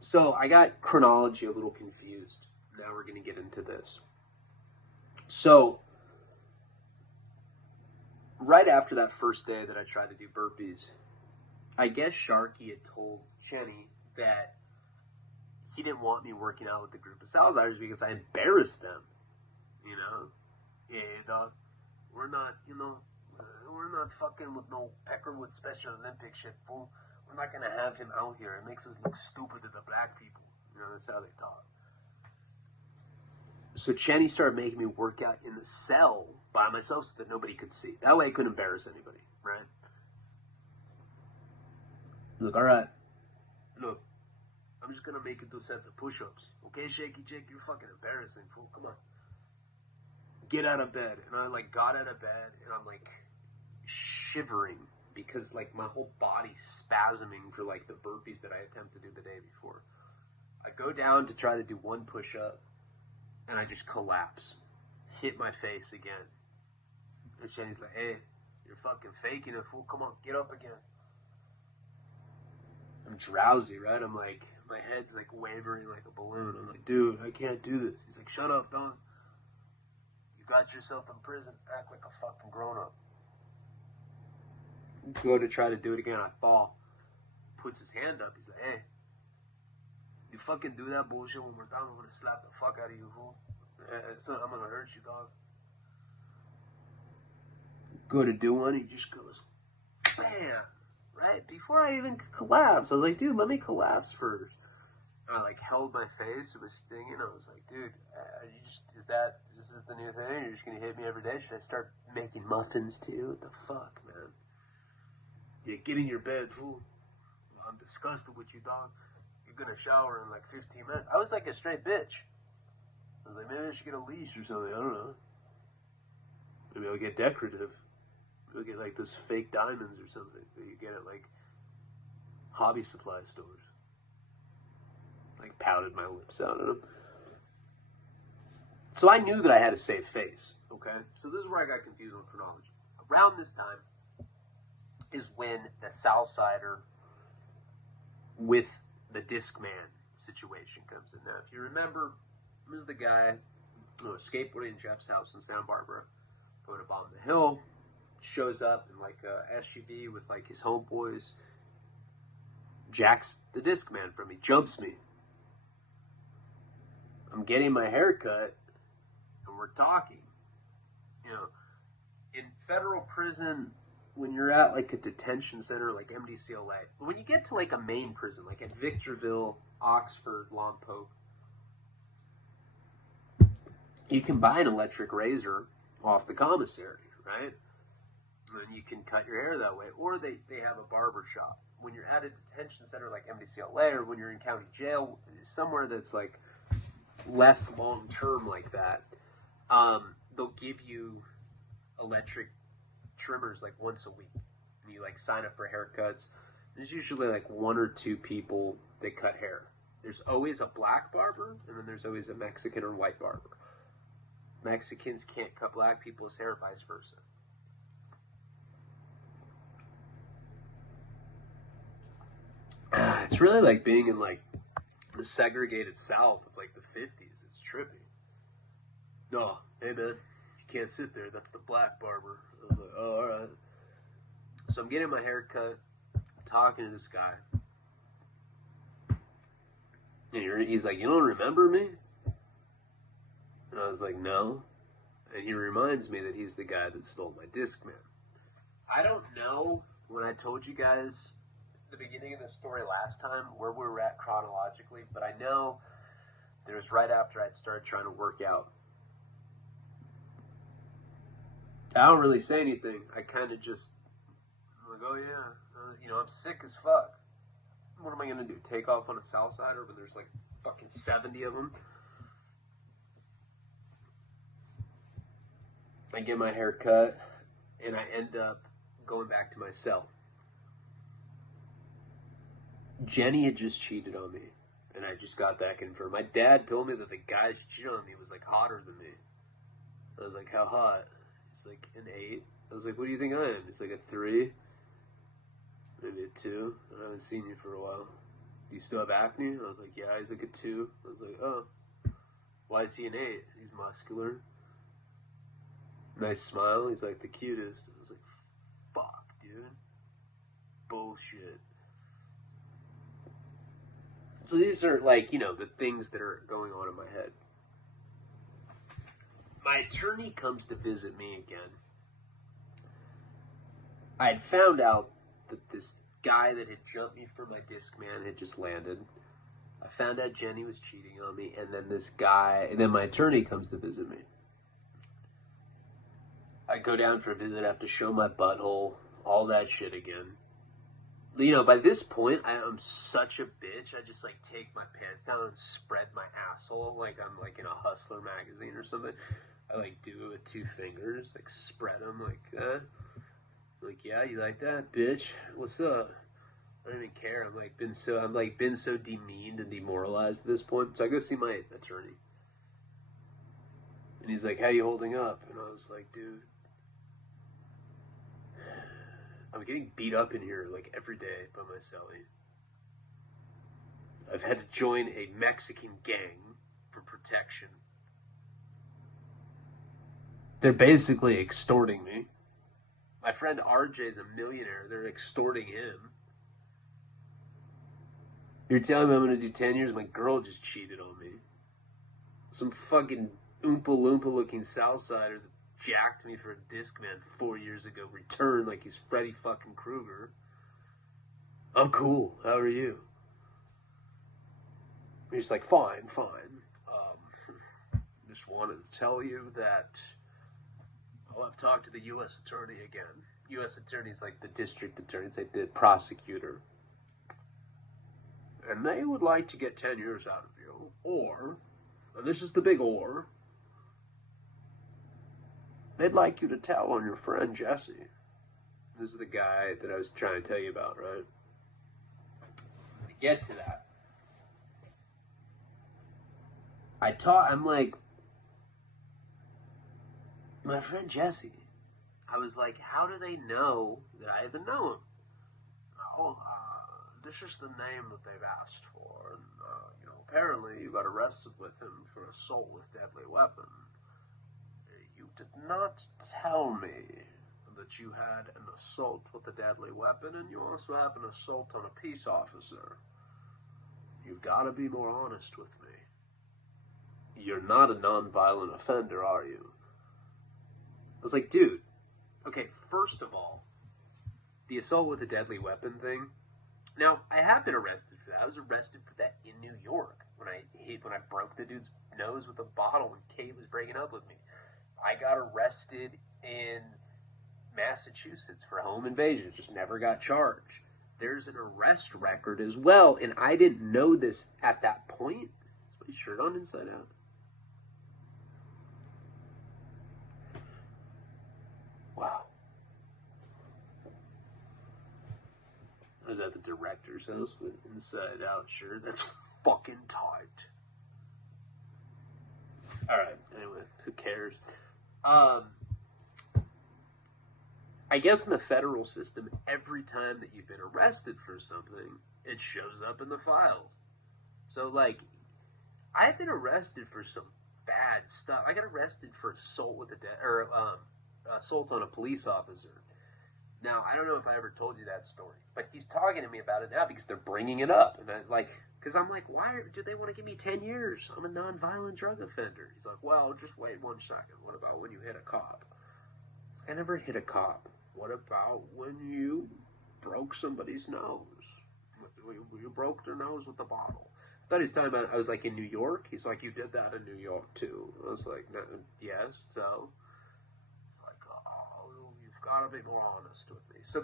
So I got chronology a little confused. Now we're going to get into this. So, right after that first day that I tried to do burpees, I guess Sharky had told Jenny that he didn't want me working out with the group of Salazars because I embarrassed them. You know? Yeah, dog. We're not, we're not fucking with no Peckerwood Special Olympic shit, fool. We're not gonna have him out here. It makes us look stupid to the black people. You know, that's how they talk. So Chenny started making me work out in the cell by myself so that nobody could see. That way I couldn't embarrass anybody, right? Look, all right. Look, I'm just gonna make you do sets of push-ups. Okay, Shaky Jake, you're fucking embarrassing, fool. Come on. Get out of bed. And I, like, got out of bed, and I'm, like, shivering because, like, my whole body's spasming for, like, the burpees that I attempted to do the day before. I go down to try to do one push-up, and I just collapse. Hit my face again. And Shenny's like, hey, you're fucking faking it, fool. Come on, get up again. I'm drowsy, right? I'm like, my head's like wavering like a balloon. I'm like, dude, I can't do this. He's like, shut up, Don. You got yourself in prison. Act like a fucking grown-up. Go to try to do it again. I fall. Puts his hand up. He's like, hey, you fucking do that bullshit one more time, I'm gonna slap the fuck out of you, fool. I'm gonna hurt you, dog. Go to do one, he just goes, bam! Right? Before I even collapsed, I was like, dude, let me collapse first. And I, like, held my face, it was stinging. I was like, dude, this is the new thing? You're just gonna hit me every day? Should I start making muffins, too? What the fuck, man? Yeah, get in your bed, fool. I'm disgusted with you, dog. You're gonna shower in, like, 15 minutes. I was like a straight bitch. I was like, maybe I should get a leash or something. I don't know. Maybe I'll get decorative. Maybe I'll get, like, those fake diamonds or something that you get at, like, hobby supply stores. Like, pouted my lips out at them. So I knew that I had a safe face, okay? So this is where I got confused on chronology. Around this time is when the Southsider with the discman situation comes in. Now, if you remember, this is the guy skateboarding in Jeff's house in Santa Barbara, going to bomb the hill, shows up in like a SUV with like his homeboys, jacks the discman from me, jumps me. I'm getting my hair cut, and we're talking. You know, in federal prison, when you're at like a detention center like MDCLA, but when you get to like a main prison, like at Victorville, Oxford, Lompoc, you can buy an electric razor off the commissary, right? And you can cut your hair that way. Or they have a barber shop. When you're at a detention center like MDCLA, or when you're in county jail, somewhere that's like less long-term like that, they'll give you electric trimmers like once a week. And you like sign up for haircuts. There's usually like one or two people that cut hair. There's always a black barber, and then there's always a Mexican or white barber. Mexicans can't cut black people's hair, vice versa. It's really like being in like the segregated South of like the 50s. It's trippy. No, hey man, you can't sit there. That's the black barber. I was like, oh, all right. So I'm getting my hair cut, talking to this guy. And he's like, you don't remember me? And I was like, no. And he reminds me that he's the guy that stole my Discman. I don't know when I told you guys the beginning of the story last time where we were at chronologically, but I know that it was right after I'd started trying to work out. I don't really say anything. I kind of just, I'm like, oh yeah, I'm sick as fuck. What am I going to do? Take off on a Southsider when there's like fucking 70 of them? I get my hair cut, and I end up going back to my cell. Jenny had just cheated on me, and I just got back in for her. My dad told me that the guy she cheated on me was like hotter than me. I was like, how hot? He's like, an 8. I was like, what do you think I am? He's like, a 3, maybe a 2. I haven't seen you for a while. Do you still have acne? I was like, yeah. He's like, a 2. I was like, oh, why is he an 8? He's muscular. Nice smile. He's like the cutest. I was like, fuck, dude. bullshit. So these are, like, you know, the things that are going on in my head. My attorney comes to visit me again. I had found out that this guy that had jumped me for my discman had just landed. I found out Jenny was cheating on me, and then my attorney comes to visit me. I go down for a visit, I have to show my butthole, all that shit again. You know, by this point, I'm such a bitch. I just, like, take my pants down and spread my asshole like I'm, like, in a Hustler magazine or something. I, like, do it with 2 fingers, like, spread them, like, like, yeah, you like that, bitch? What's up? I don't even care. I'm been so demeaned and demoralized at this point. So I go see my attorney. And he's like, how you holding up? And I was like, dude, I'm getting beat up in here, like, every day by my cellie. I've had to join a Mexican gang for protection. They're basically extorting me. My friend RJ's a millionaire. They're extorting him. You're telling me I'm going to do 10 years? My girl just cheated on me. Some fucking Oompa Loompa looking Southsider that jacked me for a Discman 4 years ago, returned like he's Freddy fucking Krueger. I'm cool. How are you? He's like, fine. Just wanted to tell you that I've talked to the U.S. attorney again. U.S. attorney's like the district attorney, it's like the prosecutor. And they would like to get 10 years out of you. Or, and this is the big or, they'd like you to tell on your friend Jesse. This is the guy that I was trying to tell you about, right? To get to that, I'm like, my friend Jesse. I was like, how do they know that I even know him? Oh, this is the name that they've asked for. And, apparently you got arrested with him for assault with deadly weapon. You did not tell me that you had an assault with a deadly weapon, and you also have an assault on a peace officer. You've got to be more honest with me. You're not a non-violent offender, are you? I was like, dude, okay, first of all, the assault with a deadly weapon thing. Now, I have been arrested for that. I was arrested for that in New York when I broke the dude's nose with a bottle when Kate was breaking up with me. I got arrested in Massachusetts for home invasion. Just never got charged. There's an arrest record as well, and I didn't know this at that point. Is my shirt on inside out? Wow. I was at the director's house with inside out shirt. That's fucking tight. Alright, anyway, who cares? I guess in the federal system, every time that you've been arrested for something, it shows up in the files. So, like, I've been arrested for some bad stuff. I got arrested for assault with assault on a police officer. Now, I don't know if I ever told you that story, but he's talking to me about it now because they're bringing it up. And because I'm like, why do they want to give me 10 years? I'm a non-violent drug offender. He's like, well, just wait 1 second. What about when you hit a cop? I never hit a cop. What about when you broke somebody's nose? You broke their nose with a bottle. I thought he was talking about, I was like, in New York? He's like, you did that in New York too. I was like, no, yes, so? He's like, oh, you've got to be more honest with me. So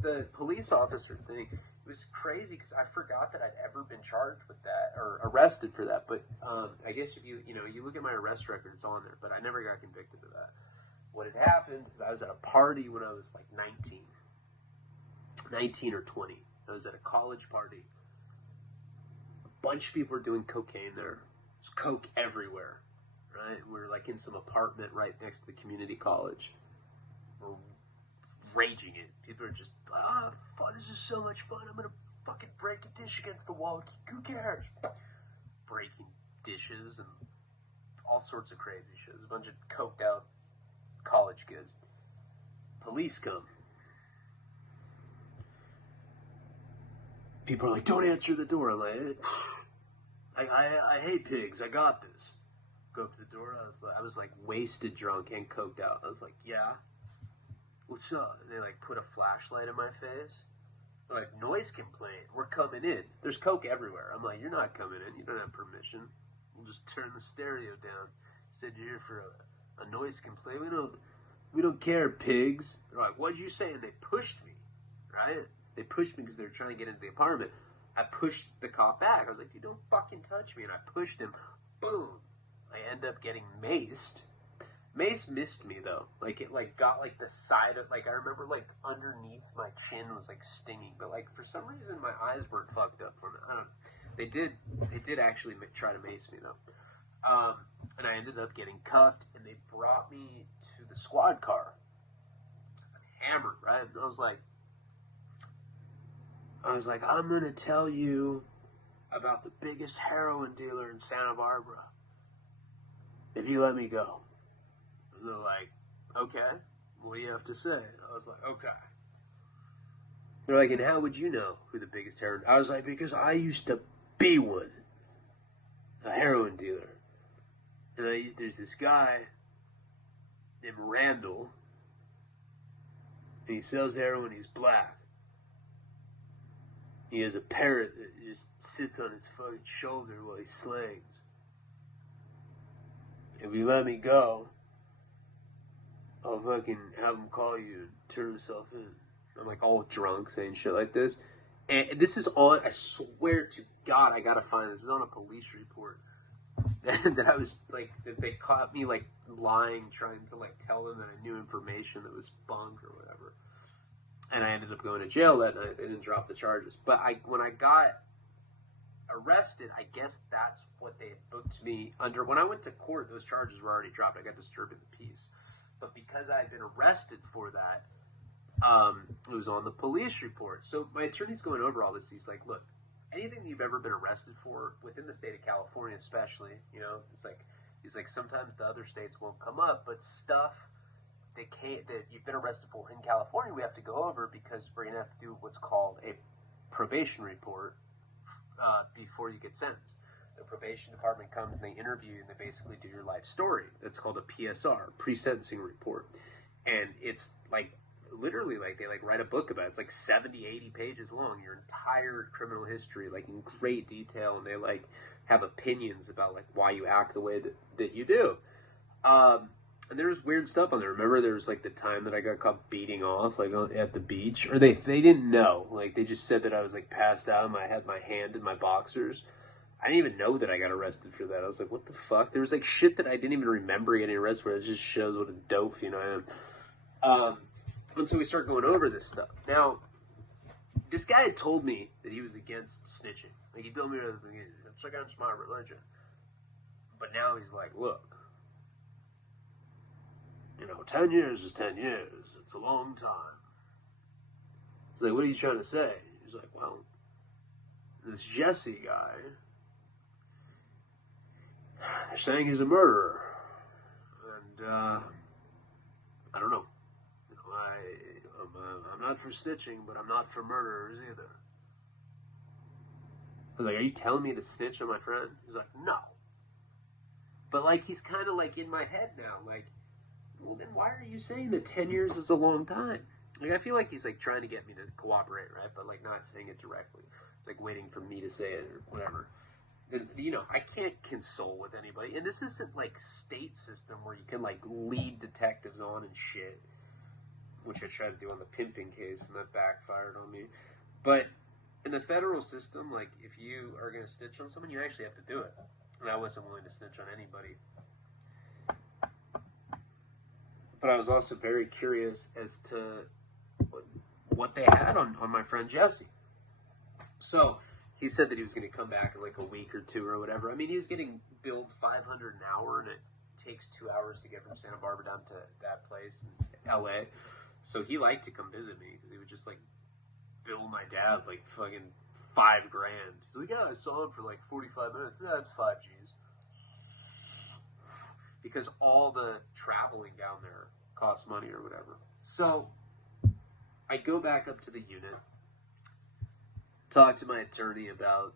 the police officer thing, it was crazy because I forgot that I'd ever been charged with that or arrested for that. But I guess if you look at my arrest record, it's on there. But I never got convicted of that. What had happened is I was at a party when I was like 19 or 20. I was at a college party. A bunch of people were doing cocaine there. There's coke everywhere, right? We were like in some apartment right next to the community college. We're raging it. People are just, this is so much fun. I'm going to fucking break a dish against the wall. Who cares? Breaking dishes and all sorts of crazy shit. There's a bunch of coked out college kids. Police come. people are like, don't answer the door. I'm like, I hate pigs. I got this. Go up to the door. I was like wasted drunk and coked out. I was like, yeah, what's up? And they like put a flashlight in my face. They're like, noise complaint. We're coming in. There's coke everywhere. I'm like, you're not coming in. You don't have permission. We'll just turn the stereo down. Said you're here for a noise complaint. We don't care, pigs. They're like, what'd you say? And they pushed me, right? They pushed me because they were trying to get into the apartment. I pushed the cop back. I was like, dude, don't fucking touch me. And I pushed him. Boom. I end up getting maced. Mace missed me though. Like it like got like the side of like I remember like underneath my chin was like stinging, but like for some reason my eyes weren't fucked up from it. I don't know. They did actually try to mace me though. And I ended up getting cuffed, and they brought me to the squad car. I'm hammered, right? And I was like, I'm gonna tell you about the biggest heroin dealer in Santa Barbara if you let me go. And they're like, okay, what do you have to say? And I was like, okay. They're like, and how would you know who the biggest heroin? I was like, because I used to be one, a heroin dealer. And there's this guy named Randall, and he sells heroin. He's black. He has a parrot that just sits on his fucking shoulder while he slangs. If you let me go, I'll fucking have him call you and turn himself in. I'm like all drunk saying shit like this. And this is on, I swear to God, I gotta find this. This is on a police report. That I was like, that they caught me like lying, trying to like tell them that I knew information that was bunk or whatever. And I ended up going to jail that night. They didn't drop the charges. But when I got arrested, I guess that's what they booked me under. When I went to court, those charges were already dropped. I got disturbing the peace. But because I had been arrested for that, it was on the police report. So my attorney's going over all this. He's like, look, anything you've ever been arrested for within the state of California, especially, you know, he's like, sometimes the other states won't come up, but stuff that you've been arrested for in California, we have to go over because we're going to have to do what's called a probation report before you get sentenced. The probation department comes and they interview you and they basically do your life story. That's called a PSR, pre-sentencing report. And it's like, literally, like, they, like, write a book about it. It's, like, 70, 80 pages long, your entire criminal history, like, in great detail, and they, like, have opinions about, like, why you act the way that you do. And there was weird stuff on there. Remember, there was, like, the time that I got caught beating off, like, at the beach? Or they didn't know. Like, they just said that I was, like, passed out, and I had my hand in my boxers. I didn't even know that I got arrested for that. I was like, what the fuck? There was, like, shit that I didn't even remember getting arrested for. It just shows what a dope, you know, I am. And so we start going over this stuff. Now, this guy had told me that he was against snitching. Like, he told me it's against my religion. But now he's like, look, you know, 10 years is 10 years. It's a long time. He's like, what are you trying to say? He's like, well, this Jesse guy, they're saying he's a murderer. And, I don't know. I'm not for snitching, but I'm not for murderers either. I was like, are you telling me to snitch on my friend? He's like, no. But, like, he's kind of, like, in my head now. Like, well, then why are you saying that 10 years is a long time? Like, I feel like he's, like, trying to get me to cooperate, right? But, like, not saying it directly. Like, waiting for me to say it or whatever. And, you know, I can't console with anybody. And this isn't, like, state system where you can, like, lead detectives on and shit. Which I tried to do on the pimping case, and that backfired on me. But in the federal system, like, if you are going to snitch on someone, you actually have to do it. And I wasn't willing to snitch on anybody. But I was also very curious as to what they had on my friend Jesse. So he said that he was going to come back in, like, a week or two or whatever. I mean, he was getting billed $500 an hour, and it takes 2 hours to get from Santa Barbara down to that place in L.A., so he liked to come visit me because he would just, like, bill my dad, like, fucking $5,000. He's like, yeah, I saw him for, like, 45 minutes. That's 5 G's. Because all the traveling down there costs money or whatever. So I go back up to the unit, talked to my attorney about,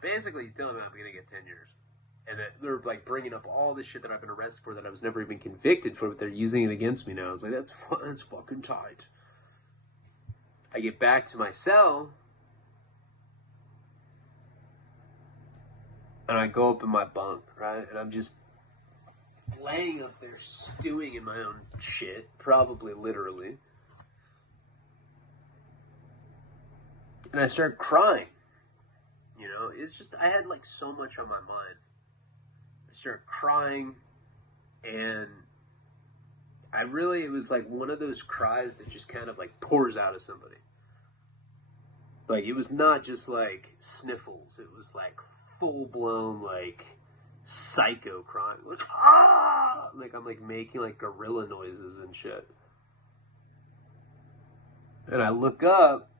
basically he's telling me I'm going to get 10 years. And that they're like bringing up all this shit that I've been arrested for that I was never even convicted for, but they're using it against me now. I was like, that's fucking tight. I get back to my cell, and I go up in my bunk, right? And I'm just laying up there stewing in my own shit, probably literally. And I start crying. It's just, I had like so much on my mind. I start crying, and it was like one of those cries that just kind of like pours out of somebody. Like, it was not just like sniffles, it was like full-blown like psycho crying. Like, ah! Like I'm like making like gorilla noises and shit. And I look up,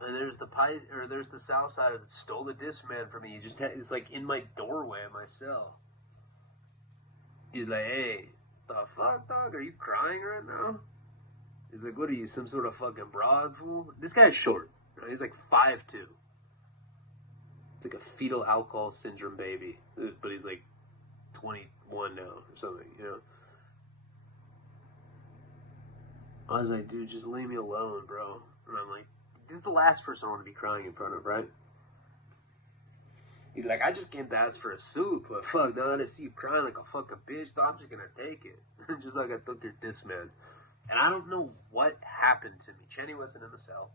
and there's the South Sider that stole the discman from me. He's like in my doorway of my cell. He's like, hey, the fuck, dog? Are you crying right now? He's like, what are you, some sort of fucking broad fool? This guy's short. Right? He's like 5'2". It's like a fetal alcohol syndrome baby. But he's like 21 now or something, I was like, dude, just leave me alone, bro. And I'm like, this is the last person I want to be crying in front of, right? He's like, I just came to ask for a soup, but fuck, now that I see you crying like a fucking bitch, though, I'm just gonna take it. Just like I took your discman. And I don't know what happened to me. Chenny wasn't in the cell.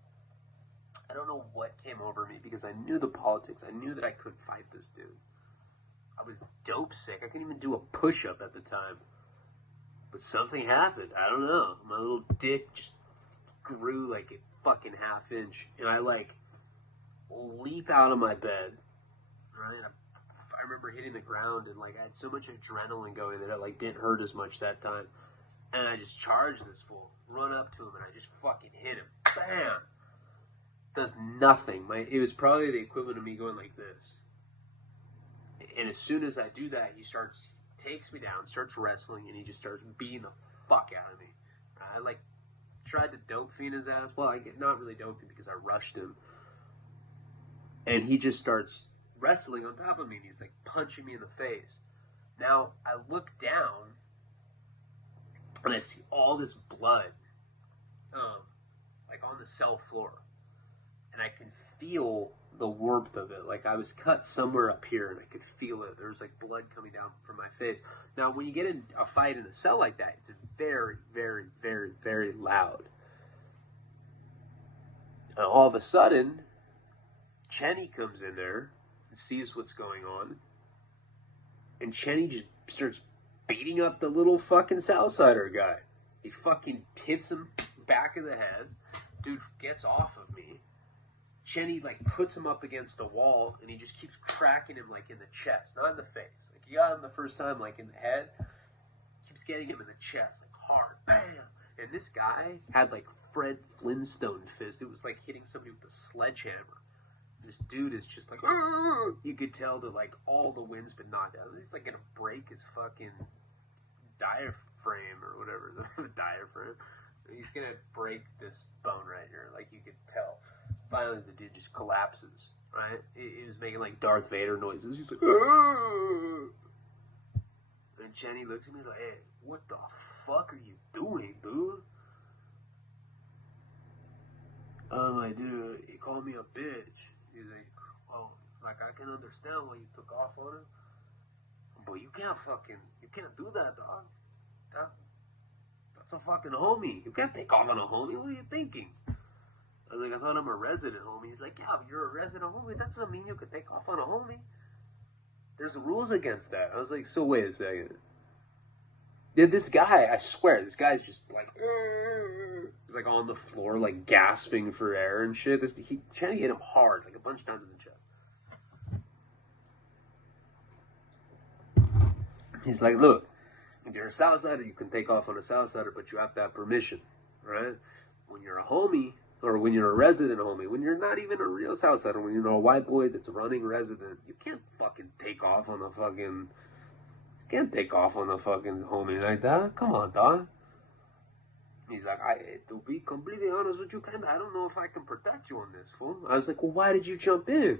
I don't know what came over me because I knew the politics. I knew that I couldn't fight this dude. I was dope sick. I couldn't even do a push-up at the time. But something happened. I don't know. My little dick just grew like a fucking half inch. And I like leap out of my bed. Right? I remember hitting the ground and like I had so much adrenaline going that it like didn't hurt as much that time. And I just charged this fool. Run up to him and I just fucking hit him. Bam! Does nothing. It was probably the equivalent of me going like this. And as soon as I do that, he takes me down, starts wrestling, and he just starts beating the fuck out of me. I like tried to dope fiend his ass. Well, not really dope fiend because I rushed him. And he just starts wrestling on top of me, and he's like punching me in the face. Now, I look down, and I see all this blood, like on the cell floor. And I can feel the warmth of it. Like I was cut somewhere up here and I could feel it. There was like blood coming down from my face. Now, when you get in a fight in a cell like that, it's very, very, very, very loud. And all of a sudden, Chenny comes in there and sees what's going on. And Chenny just starts beating up the little fucking Southsider guy. He fucking hits him back of the head. Dude gets off of me. Chenny like puts him up against the wall, and he just keeps cracking him like in the chest, not in the face. Like he got him the first time like in the head, keeps getting him in the chest like hard, bam. And this guy had like Fred Flintstone fist. It was like hitting somebody with a sledgehammer. This dude is just like, argh! You could tell that like all the wind's been knocked out. He's like gonna break his fucking diaphragm or whatever, the diaphragm. He's gonna break this bone right here, like you could tell. Finally, the dude just collapses, right? He was making like Darth Vader noises. He's like, argh! And Chenny looks at me, he's like, hey, what the fuck are you doing, dude? I'm like, dude, he called me a bitch. He's like, oh, like I can understand why you took off on him. But you can't do that, dog. That's a fucking homie. You can't take off on a homie. What are you thinking? I was like, I thought I'm a resident homie. He's like, yeah, but you're a resident homie. That doesn't mean you could take off on a homie. There's rules against that. I was like, so wait a second. Did this guy, I swear, this guy's just like, he's like on the floor, like gasping for air and shit. Chenny hit him hard, like a bunch down to the chest. He's like, look, if you're a Southsider, you can take off on a Southsider, but you have to have permission, right? When you're a homie, or when you're a resident homie, when you're not even a real Southsider, when you're a white boy that's running resident, you can't fucking take off on the fucking... Can't take off on the fucking homie like that. Come on, dog. He's like, to be completely honest with you, I don't know if I can protect you on this, fool. I was like, well, why did you jump in?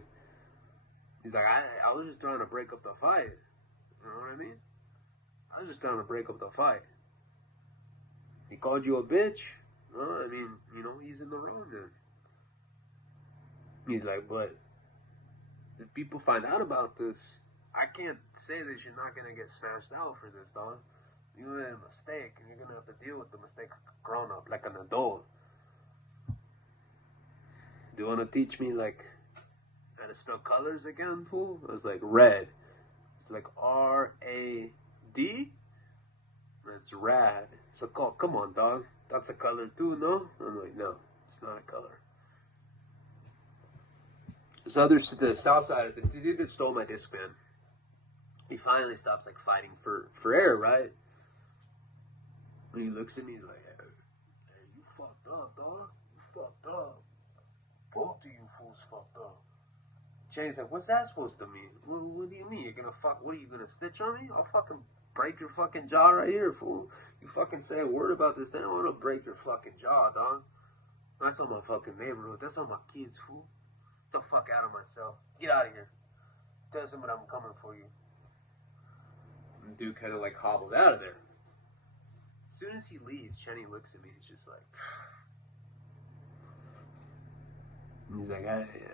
He's like, I was just trying to break up the fight. You know what I mean? I was just trying to break up the fight. He called you a bitch? Well, I mean, he's in the wrong then. He's like, but if people find out about this, I can't say that you're not going to get smashed out for this, dog. You made a mistake, and you're going to have to deal with the mistake grown up, like an adult. Do you want to teach me, like, how to spell colors again, fool? I was like, red. It's like R-A-D? That's rad. So, come on, dog. That's a color too, no? I'm like, no, it's not a color. The south side, the dude that stole my discman, he finally stops, like, fighting for air, right? And he looks at me, he's like, hey, you fucked up, dog. You fucked up. Both of you fools fucked up. Jenny's like, what's that supposed to mean? What do you mean? You're gonna what are you gonna snitch on me? I'll fucking break your fucking jaw right here, fool. You fucking say a word about this, then I want to break your fucking jaw, dog. That's on my fucking neighborhood. That's on my kids, fool. Get the fuck out of my cell. Get out of here. Tell somebody I'm coming for you. And dude kind of like hobbles out of there. As soon as he leaves, Chenny looks at me. He's just like, he's like,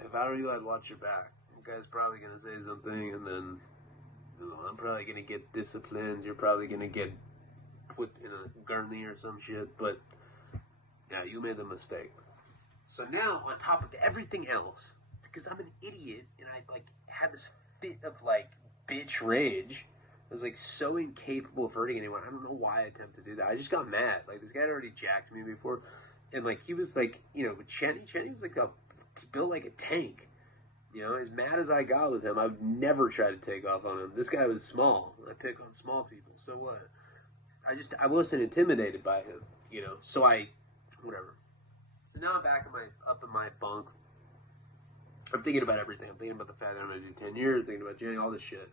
if I were you, I'd watch your back. You guy's probably gonna say something, and then I'm probably gonna get disciplined. You're probably gonna get put in a gurney or some shit. But yeah, you made the mistake. So now, on top of everything else, because I'm an idiot and I like had this fit of like bitch rage. I was like so incapable of hurting anyone. I don't know why I attempted to do that. I just got mad. Like this guy had already jacked me before, and like he was like, Chenny was like built like a tank. As mad as I got with him, I would never try to take off on him. This guy was small. I pick on small people. So what? I wasn't intimidated by him. So whatever. So now I'm back up in my bunk. I'm thinking about everything. I'm thinking about the fact that I'm going to do 10 years, thinking about Jenny, all this shit.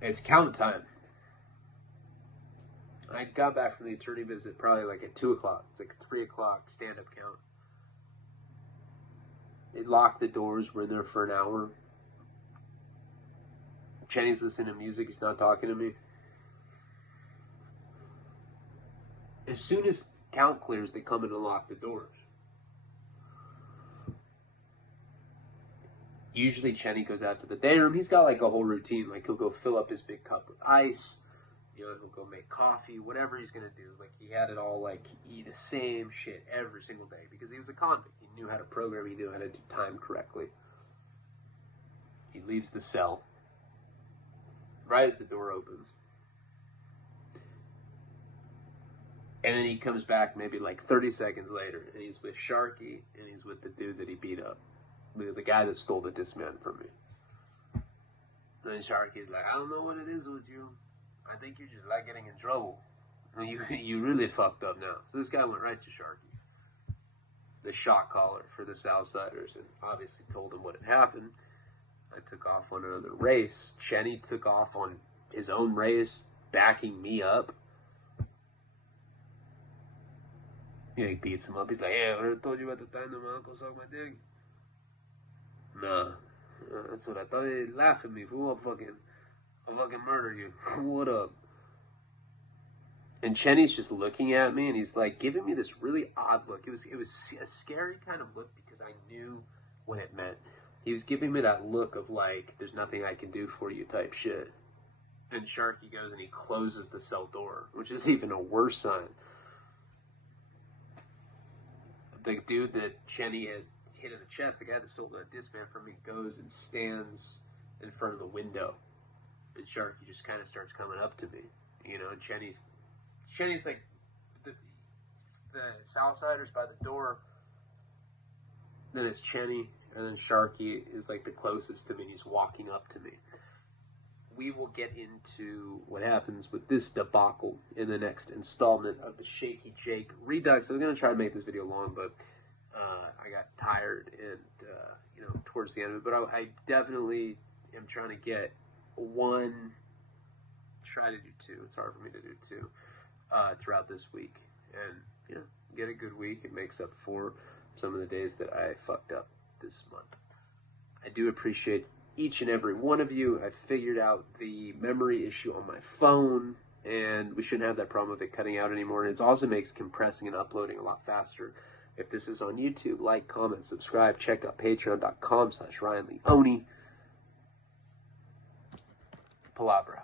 It's count time. I got back from the attorney visit probably like at 2 o'clock. It's like a 3 o'clock stand-up count. They locked the doors. We're in there for an hour. Jenny's listening to music. He's not talking to me. As soon as count clears, they come in and lock the doors. Usually Chenny goes out to the day room. He's got like a whole routine. Like he'll go fill up his big cup with ice. He'll go make coffee, whatever he's going to do. Like he had it all like eat the same shit every single day because he was a convict. He knew how to program. He knew how to do time correctly. He leaves the cell. Right as the door opens. And then he comes back maybe like 30 seconds later and he's with Sharky and he's with the dude that he beat up. The guy that stole the discman from me. And then Sharky's like, I don't know what it is with you. I think you just like getting in trouble. And you really fucked up now. So this guy went right to Sharky, the shot caller for the Southsiders, and obviously told him what had happened. I took off on another race. Chenny took off on his own race, backing me up. He beats him up. He's like, hey, I already told you about the time that my uncle sucked my dick. Nah, that's what I thought. They laugh at me. I'll fucking murder you. What up? And Chenny's just looking at me, and he's like giving me this really odd look. It was a scary kind of look because I knew what it meant. He was giving me that look of like, there's nothing I can do for you type shit. And Sharky goes and he closes the cell door, which is even a worse sign. The dude that Chenny had hit in the chest, the guy that stole the discman from me, goes and stands in front of the window. And Sharky just kind of starts coming up to me. And Chenny's like, the Southsiders by the door. Then it's Chenny, and then Sharky is like the closest to me, and he's walking up to me. We will get into what happens with this debacle in the next installment of the Shaky Jake Redux. I'm going to try to make this video long, but I got tired and, towards the end of it. But I definitely am trying to get one, try to do two. It's hard for me to do two. throughout this week. And, you know, get a good week. It makes up for some of the days that I fucked up this month. I do appreciate each and every one of you. I've figured out the memory issue on my phone, and we shouldn't have that problem of it cutting out anymore. And it also makes compressing and uploading a lot faster. If this is on YouTube, like, comment, subscribe. Check out patreon.com/RyanLeone. Palabra.